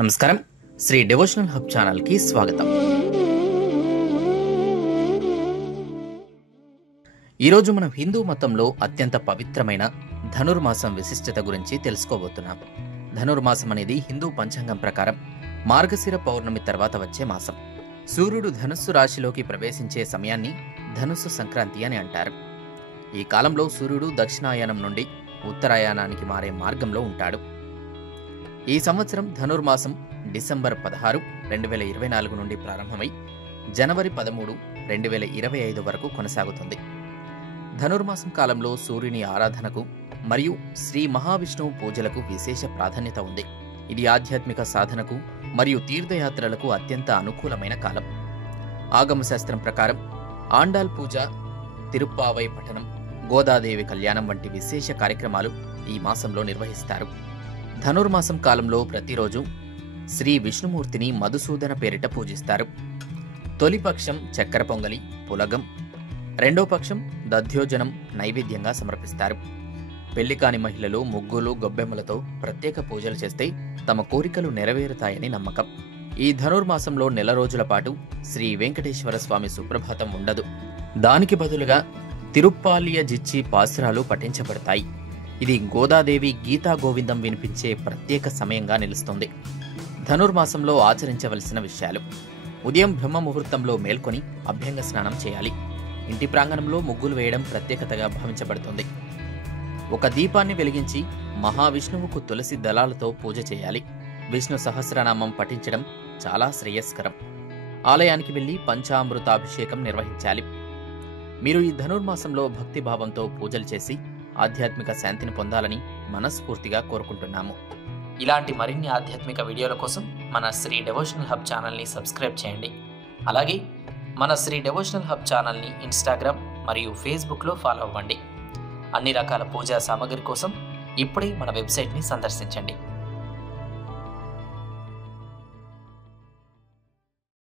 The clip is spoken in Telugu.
నమస్కారం. శ్రీ డివోషనల్ హబ్ ఛానల్ కి స్వాగతం. ఈరోజు మనం హిందూ మతంలో అత్యంత పవిత్రమైన ధనుర్మాసం విశిష్టత గురించి తెలుసుకోబోతున్నాం. ధనుర్మాసం అనేది హిందూ పంచాంగం ప్రకారం మార్గశిర పౌర్ణమి తర్వాత వచ్చే మాసం. సూర్యుడు ధనుస్సు రాశిలోకి ప్రవేశించే సమయాన్ని ధనుస్సు సంక్రాంతి అని అంటారు. ఈ కాలంలో సూర్యుడు దక్షిణాయనం నుండి ఉత్తరాయణానికి మారే మార్గంలో ఉంటాడు. ఈ సంవత్సరం ధనుర్మాసం డిసెంబర్ 16, 2024 నుండి ప్రారంభమై జనవరి 13, 2025 వరకు కొనసాగుతుంది. ధనుర్మాసం కాలంలో సూర్యుని ఆరాధనకు మరియు శ్రీ మహావిష్ణువు పూజలకు విశేష ప్రాధాన్యత ఉంది. ఇది ఆధ్యాత్మిక సాధనకు మరియు తీర్థయాత్రలకు అత్యంత అనుకూలమైన కాలం. ఆగమశాస్త్రం ప్రకారం ఆండాల్ పూజ, తిరుప్పావై పఠనం, గోదాదేవి కళ్యాణం వంటి విశేష కార్యక్రమాలు ఈ మాసంలో నిర్వహిస్తారు. ధనుర్మాసం కాలంలో ప్రతిరోజు శ్రీ విష్ణుమూర్తిని మధుసూదన పేరిట పూజిస్తారు. తొలి పక్షం చక్కెర పొంగలి, పులగం, రెండో పక్షం దధ్యోజనం నైవేద్యంగా సమర్పిస్తారు. పెళ్లికాని మహిళలు ముగ్గులు, గొబ్బెమ్మలతో ప్రత్యేక పూజలు చేస్తే తమ కోరికలు నెరవేరుతాయని నమ్మకం. ఈ ధనుర్మాసంలో నెల రోజుల పాటు శ్రీ వెంకటేశ్వర స్వామి సుప్రభాతం ఉండదు. దానికి బదులుగా తిరుప్పాలియ జిచ్చి పాసురాలు పఠించబడతాయి. ఇది గోదాదేవి గీతా గోవిందం వినిపించే ప్రత్యేక సమయంగా నిలుస్తుంది. ధనుర్మాసంలో ఆచరించవలసిన విషయాలు: ఉదయం బ్రహ్మ ముహూర్తంలో మేల్కొని అభ్యంగ స్నానం చేయాలి. ఇంటి ప్రాంగణంలో ముగ్గులు వేయడం ప్రత్యేకతగా భావించబడుతుంది. ఒక దీపాన్ని వెలిగించి మహావిష్ణువుకు తులసి దళాలతో పూజ చేయాలి. విష్ణు సహస్రనామం పఠించడం చాలా శ్రేయస్కరం. ఆలయానికి వెళ్లి పంచామృతాభిషేకం నిర్వహించాలి. మీరు ఈ ధనుర్మాసంలో భక్తిభావంతో పూజలు చేసి ఆధ్యాత్మిక శాంతిని పొందాలని మనస్ఫూర్తిగా కోరుకుంటున్నాము. ఇలాంటి మరిన్ని ఆధ్యాత్మిక వీడియోల కోసం మన శ్రీ డివోషనల్ హబ్ ఛానల్ని సబ్స్క్రైబ్ చేయండి. అలాగే మన శ్రీ డివోషనల్ హబ్ ఛానల్ని ఇన్స్టాగ్రామ్ మరియు ఫేస్బుక్లో ఫాలో అవ్వండి. అన్ని రకాల పూజా సామగ్రి కోసం ఇప్పుడే మన వెబ్సైట్ని సందర్శించండి.